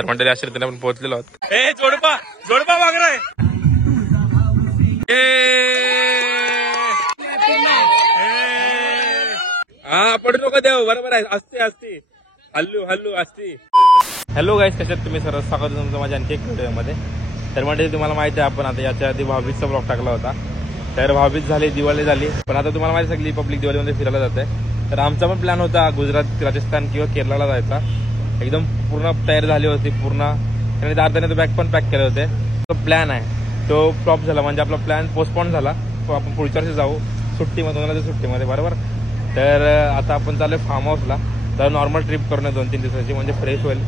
तर मंडळी अशा रीतीने आपण पोहोचलेलो आहोत. ए जोडपा जोडपा वागराय हा पडू नको देव बरोबर आहे. असते असते हल्लू हल्लू असते. हॅलो गाईस, कशात तुम्ही सर्व स्वागत तुमचं माझ्या आणखी एक व्हिडिओमध्ये. तर म्हणजे तुम्हाला माहिती आहे आपण आता याच्या आधी भाऊबीजचा ब्लॉग टाकला होता. तर भाऊबीज झाली, दिवाळी झाली, पण आता तुम्हाला माहिती सगळी पब्लिक दिवाळीमध्ये फिरायला जाते. तर आमचा पण प्लॅन होता गुजरात, राजस्थान किंवा केरळला जायचा. एकदम पूर्ण तयारी झाली होती पूर्ण, आणि अर्ध्याने तो बॅग पण पॅक केले होते. तो प्लॅन आहे तो फ्लॉप झाला, म्हणजे आपला प्लॅन पोस्टपोन झाला. तो आपण पुढच्या वर्षी जाऊ सुट्टीमध्ये, उन्हाळ्याच्या सुट्टीमध्ये बरोबर. तर आता आपण चालू आहे फार्म हाऊसला. तर नॉर्मल ट्रिप करून 2-3 दिवसाची, म्हणजे फ्रेश होईल.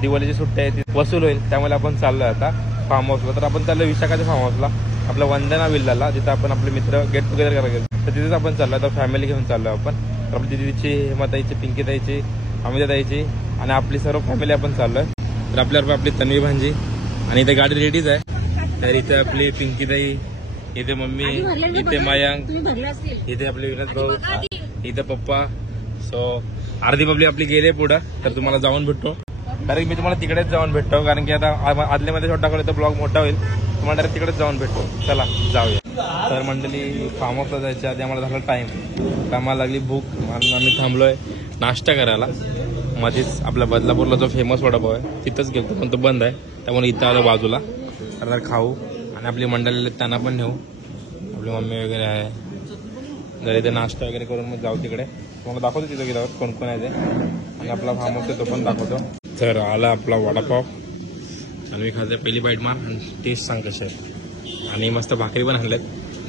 दिवाळीची सुट्टी आहे ती वसूल होईल, त्यामुळे आपण चाललोय आता फार्म हाऊसला. तर आपण चाललोय विशाखाच्या फार्म हाऊसला, आपला वंदना विल्लाला, जिथं आपण आपले मित्र गेट टुगेदर करायला गेलो. तर तिथेच आपण चाललो. तर फॅमिली घेऊन चाललो आपण. तर आपली दिदीची, हेमाताईची, पिंकीताईची, अमिताताईची आणि आपली सर्व फॅमिली आपण चाललोय. तर आपल्यावर आपली तन्वी भांजी आणि इथे गाडी रेडीच आहे. तर इथे आपली पिंकीताई, इथे मम्मी, इथे मायांक, इथे आपले विनोद भाऊ, इथे पप्पा. सो अर्धी पब्लिक आपली गेली पुढं. तर तुम्हाला जाऊन भेटतो डायरेक्ट. मी तुम्हाला तिकडेच जाऊन भेटतो, कारण की आता आदल्यामध्ये छोटा करू तर ब्लॉग मोठा होईल. तुम्हाला डायरेक्ट तिकडेच जाऊन भेटतो. चला जाऊया. तर मंडळी फार्म हाऊसला जायच्या आधी आम्हाला झाला टाइम, आम्हाला लागली भूक. आम्ही थांबलोय नाश्ता करायला. मध्येच आपल्या बदलापूरला जो फेमस वडापाव आहे तिथंच गेलो, पण तो बंद आहे. त्यामुळे इथं आलो बाजूला. तर खाऊ आणि आपली मंडळी त्यांना पण नेऊ. आपली मम्मी वगैरे आहे जर इथे नाश्ता वगैरे करून मग जाऊ तिकडे. तुम्हाला दाखवतो तिथं गेल्यावर कोण कोण आहे ते, आणि आपला फार्म हाऊस आहे तो पण दाखवतो. तर आला आपला वडापाव आणि मी खाते पहिली बाईट मार आणि टेस्ट सांग कसे आहे. आणि मस्त भाकरी पण आणल्यात,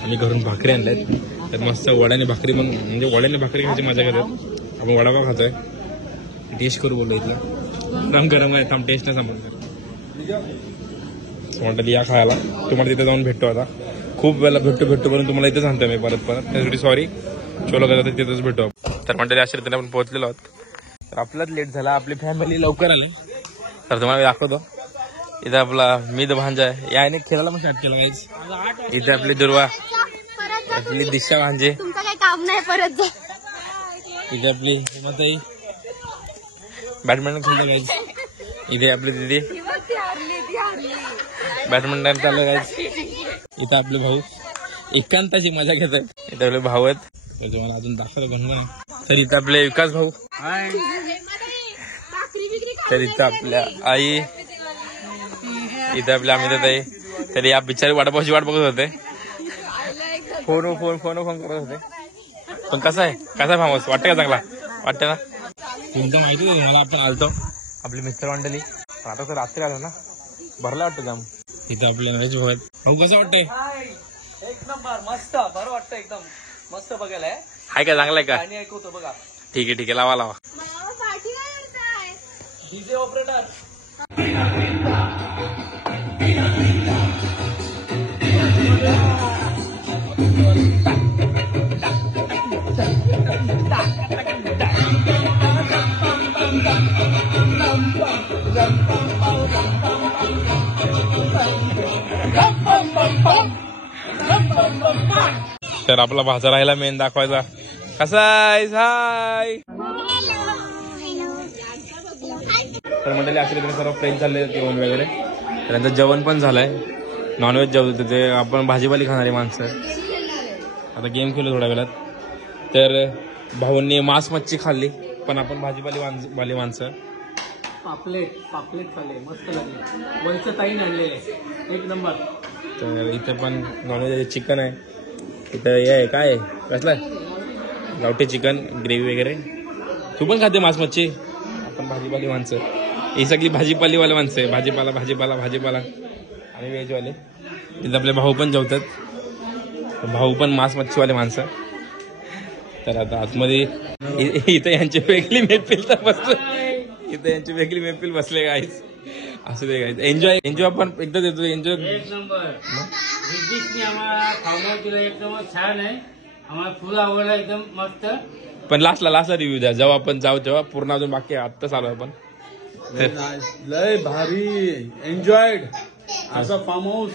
आम्ही घरून भाकरी आणल्यात. तर मस्त वड्याने भाकरी पण, म्हणजे वड्याने भाकरी खायची मजा करतात. आपण वडापाव खातोय, टेस्ट करू बोललो. इथलं गरम गरम आहे, थांब टेस्ट नाही सांभाळ म्हणतात या खायला. तुम्हाला तिथे जाऊन भेटतो. आता खूप वेळेला भेटतो पण तुम्हाला इथेच सांगतो मी परत त्यासाठी सॉरी. चलो का तिथेच भेटतो. तर म्हणतात अशा रीतीने आपण पोहोचलेलो आहोत. तर आपलाच लेट झाला, आपली फॅमिली लवकर आली. तर तुम्हाला दाखवतो. इथं आपला मीद भांजा आहे, याने खेळायला पण स्टार्ट केला. इथे आपली दुर्वा, आपली दिशा भांजे, काम नाही परत. इथे आपली हिमाताई बॅडमिंटन खेळते गाईज. इथे आपली दिदी बॅडमिंटन चालू गाईज. इथं आपले भाऊ एकांताची मजा घेत आहेत. इथे आपले भाऊ आहेत, त्याचं मला अजून दाखवलं बनवून. तर इथं आपले विकास भाऊ, तर इथं आपल्या आई, इथं आपल्या अमिताताई. तर या बिचारी वडापावची वाट बघत होते, फोन करत होते. पण कसं आहे फार्म हाऊस, वाटतं का चांगला? वाटतं ना? तुमचं माहिती आहे मला. आपण आलतो आपली मित्र मंडळी, पण आता तर रात्री आलो ना, भरला वाटतं जाम. इथं आपले नरेश भाऊ आहेत. भाऊ कसं वाटतंय? एक नंबर मस्त, बरं वाटतं, एकदम मस्त बघायला. हाय का, चांगलं आहे का? आणि ऐकवतो बघा. ठीक आहे लावा. DJ operator. तर आपला भाचा राहिला मेन दाखवायचा. कसा आहेस? हाय. तर मंडळी असे सर्व फ्रेंड झाले जेवण वगैरे. त्यांचं जेवण पण झालंय, नॉनव्हेज जेवतो ते. आपण भाजीपाली खाणारी माणसं. आता गेम खेळलो थोड्या वेळात. तर भाऊंनी मांस मच्छी खाल्ली, पण आपण भाजीपाली माणसं. पापलेट खाल्ले, मस्त लागले. वरचं ताईन आणलेले एक नंबर. तर इथं पण नॉनव्हेज चिकन आहे. इथं हे आहे, काय आहे, कसलं गावठी चिकन ग्रेव्ही वगैरे. तू पण खाते मांस मच्छी? आपण भाजीपाली माणसं. ही सगळी भाजीपालीवाले माणसं आहे. भाजीपाला आणि व्हेजवाले. इथं आपले भाऊ पण जेवतात. भाऊ पण मांस मच्छीवाले माणसं. तर आता आतमध्ये इथं यांची वेगळी मेहफिल तर बसले गाईज. असं ते गाईज एन्जॉय आपण एकदा देतो. एन्जॉय एक नंबर. आम्हाला खाऊन एकदम छान आहे. आम्हाला फुल आवडला, एकदम मस्त. पण लास्टला रिव्ह्यू द्या जेव्हा आपण जाऊ तेव्हा. पूर्ण अजून बाकी आत्ताच आलो आपण. लय भारी एन्जॉयड असं फार्म हाऊस,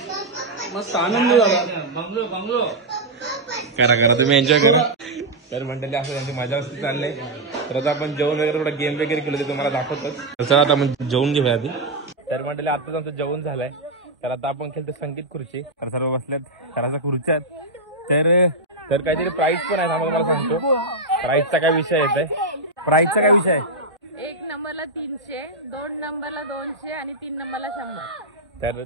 मस्त आनंद झाला. बंगलो करा तुम्ही एन्जॉय करा. तर मंडळी असं त्यांची मजा मस्ती चाललंय. तर आता आपण जेवण वगैरे थोडा गेम वगैरे केलं ते तुम्हाला दाखवतोच. तर चला आता आपण जेवून घेऊया आधी. तर मंडळी आताच आमचं जेवण झालंय. तर आता आपण खेळतो संगीत खुर्ची. तर सर्व बसल्यात घराच्या खुर्च्या. तर काहीतरी प्राईज पण आहे आम्हाला, तुम्हाला सांगतो प्राईजचा काय विषय येत आहे. प्राईजचा काय विषय आहे. 1 नंबरला 300, 2 नंबरला 200 आणि 3 नंबरला 100. तर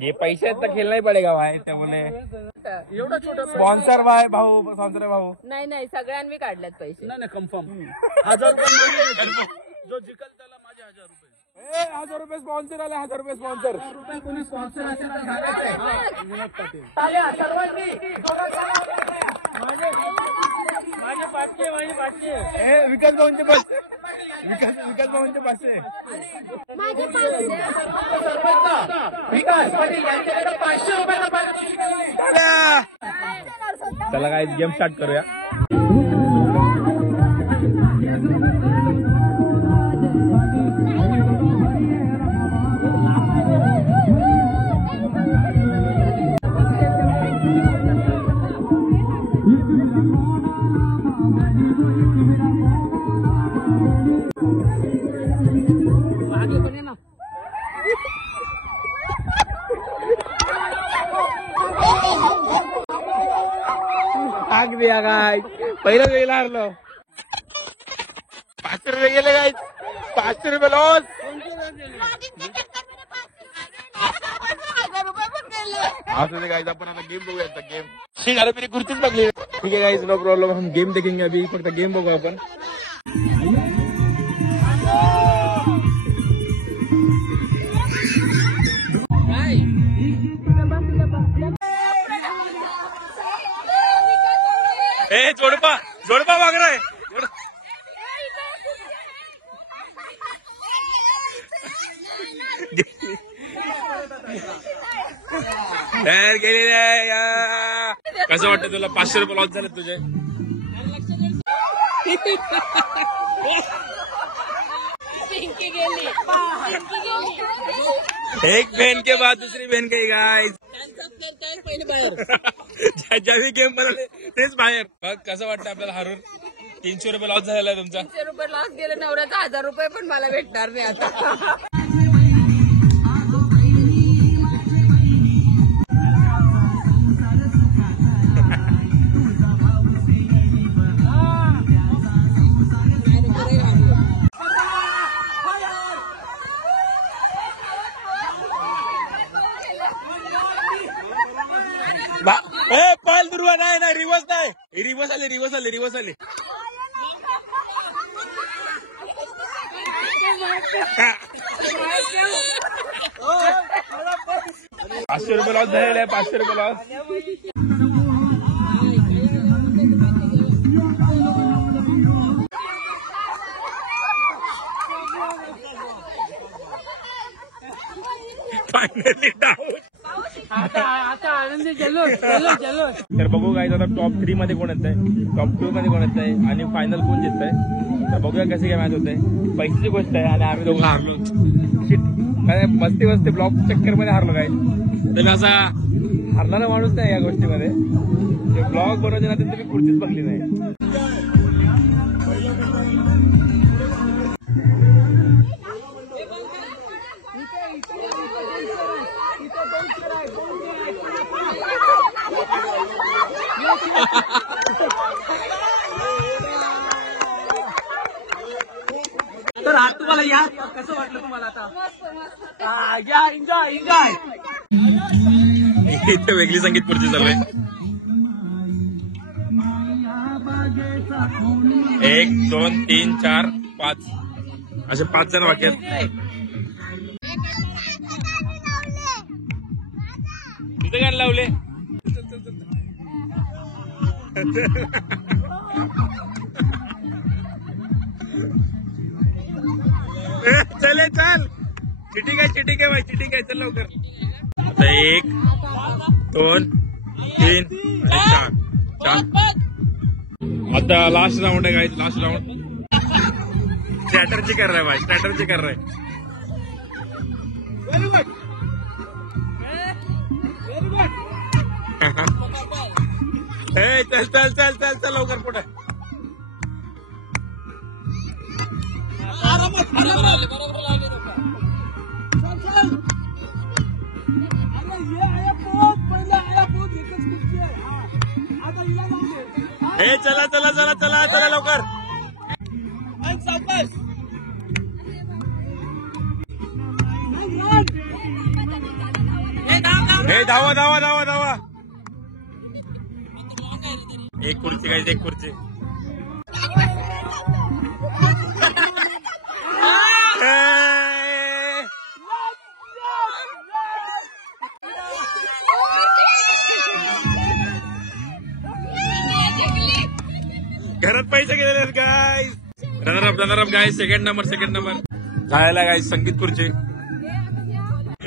जे पैसे आहेत तर खेळ नाही पडेगा भाई. त्यामुळे एवढं छोटं स्पॉन्सर भाई भाऊ, स्पॉन्सर भाऊ. नाही सगळ्यांनी काढल्यात पैसे. नाही कन्फर्म 1000 रुपये जो जिकल त्याला माझे 1000 रुपये. 1000 रुपये स्पॉन्सर आले. 1000 रुपये स्पॉन्सर. कोणी स्पॉन्सर असेल तर सांगायचं. विनोद पाटील. विकास भाऊंचे पैसे. विकास भाऊंचे पैसे. विकास पाटील यांच्याकडे 500 रुपयाला चला काय गेम स्टार्ट करूया. भाग दिया गाय. पहिलं वेळेला हरलो. 500 रुपये गेले गाय. 500 रुपये लॉस. असं ते गाइस आपण आता गेम बघूया. गेम अरे मेरी कुर्तीच बघली. ठीक आहे गाइस, नो प्रॉब्लेम. हम गेम देखेंगे अभी. फक्त गेम बघू आपण. ए जोडपा माग रहा है. गेलेले कसं वाटतं तुला. 500 रुपये लॉस झाले तुझे. एक बहन के बाद दूसरी बहन गई गाइस. ज्या गेम बनवले तेच बाहेर. बघ कसं वाटतं आपल्याला हारून. 300 रुपये लॉस झालेला आहे तुमचा. 300 रुपये लॉस गेले. नवऱ्याचा 1000 रुपये पण मला भेटणार नाही आता. पाल दुर्वा नाही रिवर्स नाही. रिवर्स आले. 500 रुपये लॉस झालेला आहे. 500 रुपये लॉस. Finally down. आता आनंदी जल्लोष. तर बघू काय आता टॉप 3 मध्ये कोण येत आहे, टॉप 2 मध्ये कोण येत आहे आणि फायनल कोण जिंकत आहे. तर बघूया कसे काय मॅच होते. पैशाची गोष्ट आहे आणि आम्ही दोघं हारलो. काय मस्ती ब्लॉक चक्कर मध्ये हारलो. काय तर असा हारणारा माणूस नाही या गोष्टीमध्ये. ब्लॉग बनवायचे ना तुम्ही खुर्चीच बघली नाही. तर आज तुम्हाला या कसं वाटलं तुम्हाला आता. या एन्जॉय. इथे वेगळी संगीत खुर्ची चालू आहे. 1 2 3 4 5 असे 5 जण वाक्यात. तिथे गाणं लावले. चले चल. चिटिंग आहे भाई. चिटिंग आहे. चल लवकर. आता 1 2 3 आणि 4. आता लास्ट राउंड आहे गाइस. Last round. स्ट्रॅटर्जी कर रहा है भाई. स्ट्रॅटर्जी कर रहा है. चल लवकर पुढे. चला चला चला चला चला लवकर. हे धावा धावा धावा धावा. एक खुर्ची काय एक खुर्ची. घरात पैसे गेलेले आहेत गाईस. रनर अप गाईस. सेकंड नंबर झालेला गाईस. संगीत खुर्ची.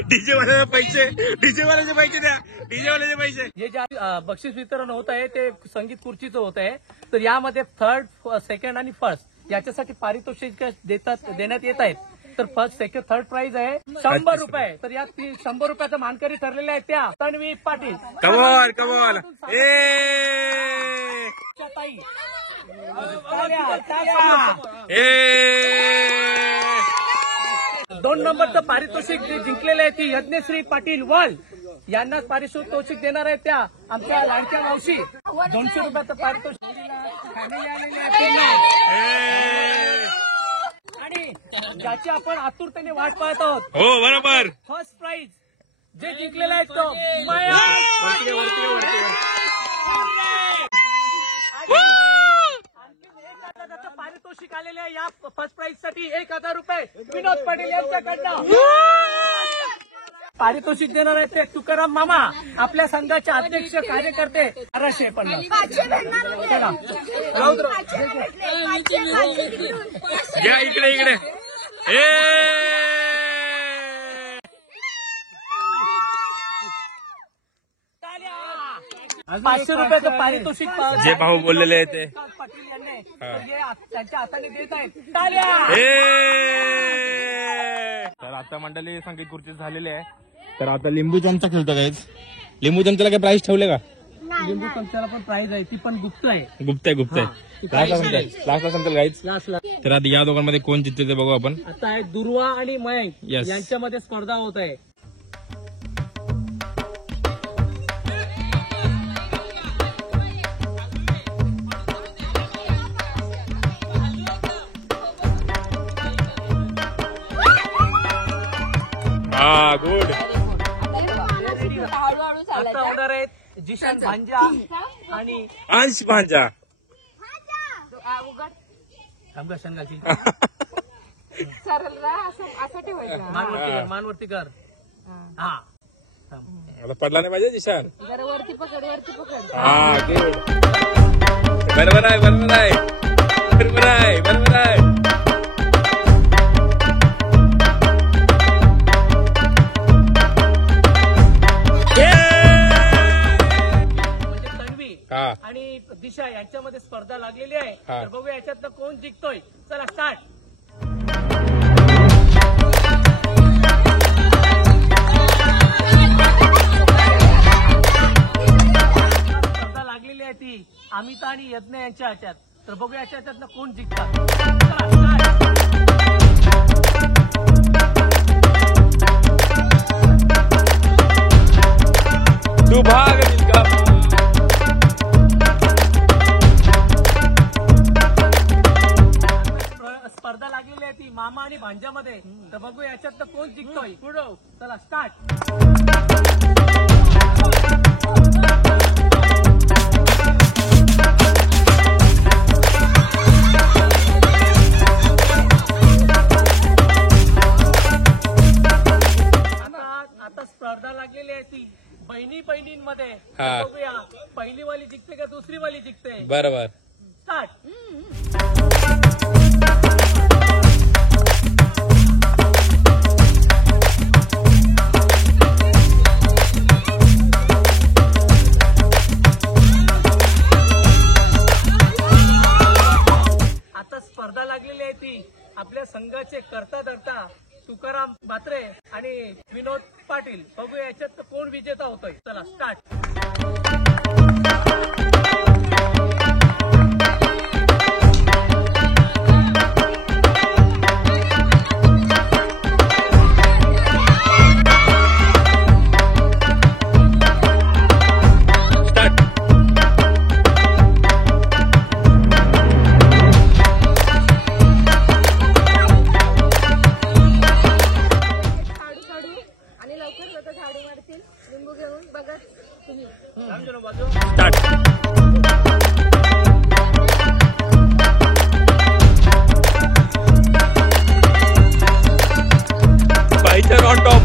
डीजे वाल्याचे पैसे द्या. डीजे वाल्याचे पैसे. हे जे बक्षीस वितरण होत आहे ते संगीत खुर्चीचं होत आहे. तर यामध्ये थर्ड, सेकंड आणि फर्स्ट याच्यासाठी पारितोषिक देण्यात येत आहेत. तर फर्स्ट, सेकंड, थर्ड प्राइज आहे 100 रुपये. तर या 100 रुपयाचा मानकरी ठरलेल्या आहेत त्या तन्वी पाटील. कमॉन ताई. 2 नंबरचं पारितोषिक जे जिंकलेले आहे ती यज्ञश्री पाटील वल यांना पारितोषिक देणार आहे त्या आमच्या लाडक्या मावशी. 200 रुपयाचं पारितोषिक आणि ज्याची आपण आतुरतेने वाट पाहत आहोत. हो बरोबर. फर्स्ट प्राइज जे जिंकलेला आहे तो माया. पारितोषिक आलेले आहे या फर्स्ट प्राइज साठी 1000 रुपये विनोद पाटील यांच्याकडनं. पारितोषिक देणार आहे ते तुकाराम मामा आपल्या संघाचे अध्यक्ष कार्यकर्ते 1250. या इकडे. 500 रुपयाचं पारितोषिक जे भाऊ बोललेले आहे ते पाटील यांनी त्यांच्या हाताने देत आहेत. टाळ्या. तर आता मंडळी संगीत खुर्ची झालेली आहे. तर आता लिंबू चमचा खेळतो गाईज. लिंबू चमच्याला काय प्राइस ठेवले का? लिंबू चमच्याला पण प्राइज आहे ती पण गुप्त आहे. लास्टला समजेल गाईज. लास्टला. तर आता या दोघांमध्ये कोण जिंकते ते बघू आपण. आता आहे दुर्वा आणि मयंक Yes. यांच्यामध्ये स्पर्धा होत आहे. गुड. आता होणार आहेत जिशान भांजा आणि अंश भांजा. मानवरती कर. हा आता पडला नाही पाहिजे जिशान. वरती पकड. गुड. बरोबर आहे. आणि दिशा यांच्यामध्ये स्पर्धा लागलेली आहे. हा. तर बघूया याच्यातनं कोण जिंकतोय. चला स्टार्ट. स्पर्धा लागलेली आहे ती अमिता आणि यज्ञ यांच्या ह्याच्यात. तर बघूया याच्यातनं कोण जिंकतात. चला स्टार्ट. तू भाग जिंका. स्पर्धा लागलेली आहे ती मामा आणि भांज्यामध्ये. तर बघूया याच्यातनं कोण जिंकतोय. पुढं चला स्टार्ट. आता स्पर्धा लागलेली आहे ती बहिणींमध्ये. हा. बघूया पहिलीवाली जिंकते का दुसरीवाली जिंकते. बरोबर. स्टार्ट. आता स्पर्धा लागलेली आहे ती आपल्या संघाचे करता धरता तुकाराम बात्रे आणि विनोद पाटील. बघूया याच्यात कोण विजेता होतोय. चला स्टार्ट. Fighter on top.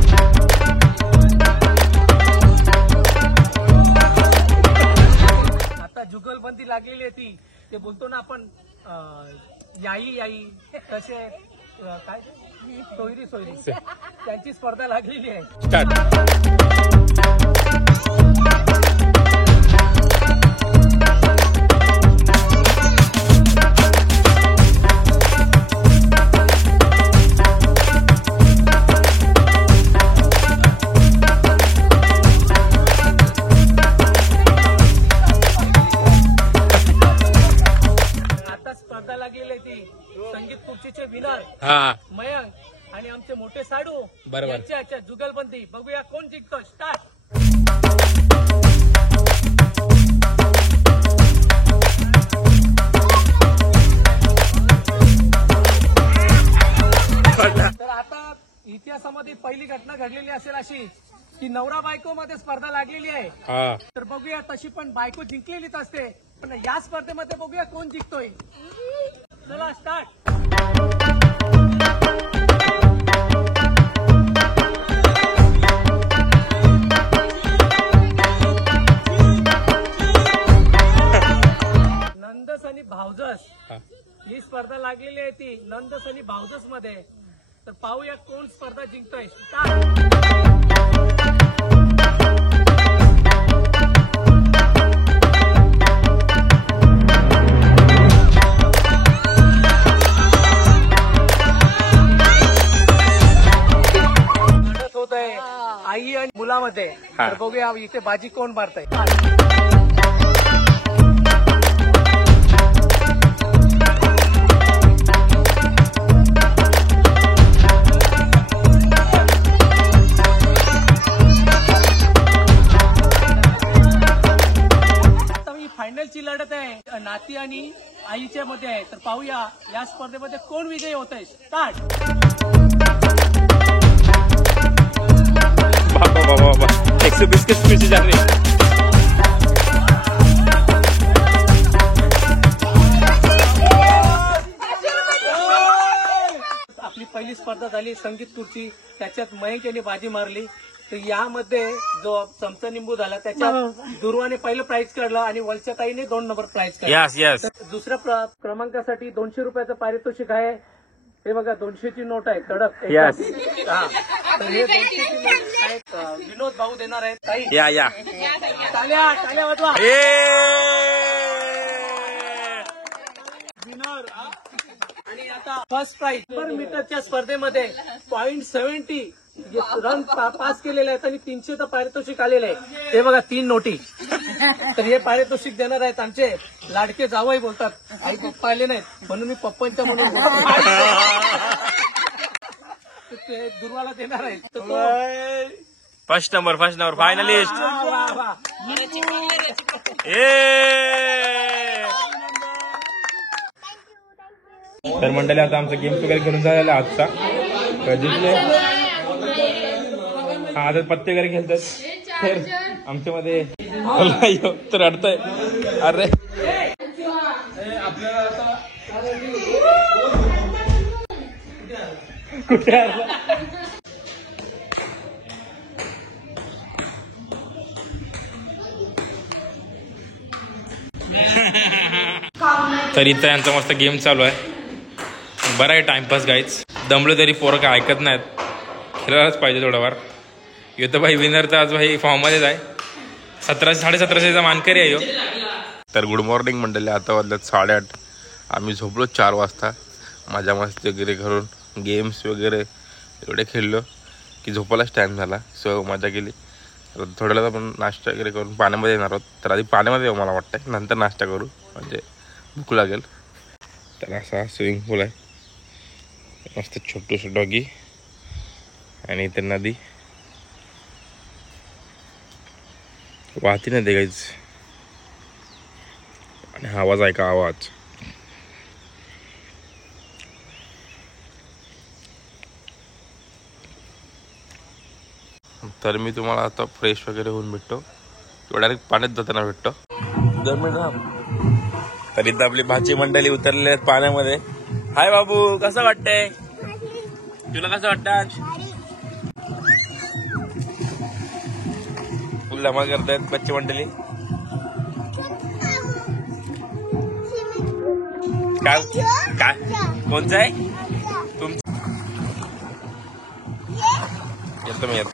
आता जुगलबंदी लागलेली आहे ती, ते बोलतो ना आपण याई याई तसे काय सोयरी सोयरी त्यांची स्पर्धा लागलेली आहे. स्टार्ट. आता स्पर्धा लागलेली आहे ती संगीत खुर्चीचे विनर हा मयंक आणि आमचे मोठे साडू बरोबर. यांच्या जुगलबंदी. बघूया कोण जिंकतो. स्टार्ट. तर आता इतिहासामध्ये पहिली घटना घडलेली असेल अशी की नवरा बायको मध्ये स्पर्धा लागलेली आहे. हा तर बघूया, तशी पण बायको जिंकलेलीच असते, पण या स्पर्धेमध्ये बघूया कोण जिंकतोय. चला स्टार्ट. नंदस आणि भावजस हा. ही स्पर्धा लागलेली आहे ती नंदस आणि भावजस मध्ये. तर पाहूया कोण स्पर्धा जिंकतोय. स्टार्ट. लढत होत आहे आई आणि मुलामध्ये. हा. तर बघूया इथे बाजी कोण मारतंय. आता ही फायनलची लढत आहे नाती आणि आईच्या मध्ये आहे. तर पाहूया या स्पर्धेमध्ये कोण विजयी होत आहे. स्टार्ट. बाबा बाबा बाबा 120 की स्पीड से जा रही है. आपली पहिली स्पर्धा झाली संगीत खुर्ची. त्याच्यात मयंक यांनी बाजी मारली. तर यामध्ये जो चमचा निंबू झाला त्याच्यात दुर्वाने पहिलं प्राइज काढलं आणि वलच्या ताईने 2 नंबर प्राइज काढलं. Yes yes. तर दुसऱ्या क्रमांकासाठी 200 रुपयाचं पारितोषिक आहे. हे बघा 200ची नोट आहे कडक. Yes. हा. तर हे 200ची नोट आहेत विनोद भाऊ देणार आहेत. ताई या टाळ्या टाळ्या वाजवा. विनर. आणि आता फर्स्ट प्राइज 100 मीटरच्या स्पर्धेमध्ये 0.70 रन पास केलेले आहेत आणि 300चं पारितोषिक आलेलं आहे. हे बघा 3 नोटी. तर हे पारितोषिक देणार आहेत आमचे लाडके जावई. बोलतात आई पप्पा आले नाहीत म्हणून मी पप्पांच्या म्हणून ते दुर्वाला देणार आहेत. तर तो फर्स्ट नंबर फायनलिस्ट. वा, वा. तर मंडळी आता आमचा गेम्स वगैरे करून झालेला आजचा. तर जिंकले. हा आता पत्ते वगैरे खेळतात. तर आमच्यामध्ये तर अडतंय. अरे कुठे तर इथं यांचा मस्त गेम चालू आहे. बरं आहे टाइमपास गाईच. दमलं तरी पोरं काय ऐकत नाहीत. खेळायलाच पाहिजे थोडाफार. येतो भाई विनर तर आज भाई फॉर्ममध्येच आहे. 1700-1750चा मानकरी आहे ह्यो. तर गुड मॉर्निंग मंडळी. आता वाजल्यात 8:30. आम्ही झोपलो 4 वाजता. मजा मस्ती वगैरे करून गेम्स वगैरे एवढे खेळलो की झोपायलाच टाईम झाला. सो मजा केली. तर थोड्या वेळात आपण नाश्ता वगैरे करून पाण्यामध्ये येणार आहोत. तर आधी पाण्यामध्ये येऊ मला वाटतं, नंतर नाश्ता करू म्हणजे भूक लागेल. तर असा स्विमिंग पूल आहे. मस्त छोटूसं डॉगी आणि इथे नदी वाहती नदी गाईज. आणि आवाज ऐका आवाज. तर मी तुम्हाला आता फ्रेश वगैरे होऊन भेटतो तो डायरेक्ट पाण्यात जाताना भेटतो. 2 मिनिट तर इथं आपली भाची मंडळी उतरलेली आहेत पाण्यामध्ये. हाय बाबू, कसं वाटतंय तुला? कसं वाटतं? फुल धमाल करतायत बच्ची मंडळी. काय काय कोणचं आहे तुमचं? येतो मी येतो.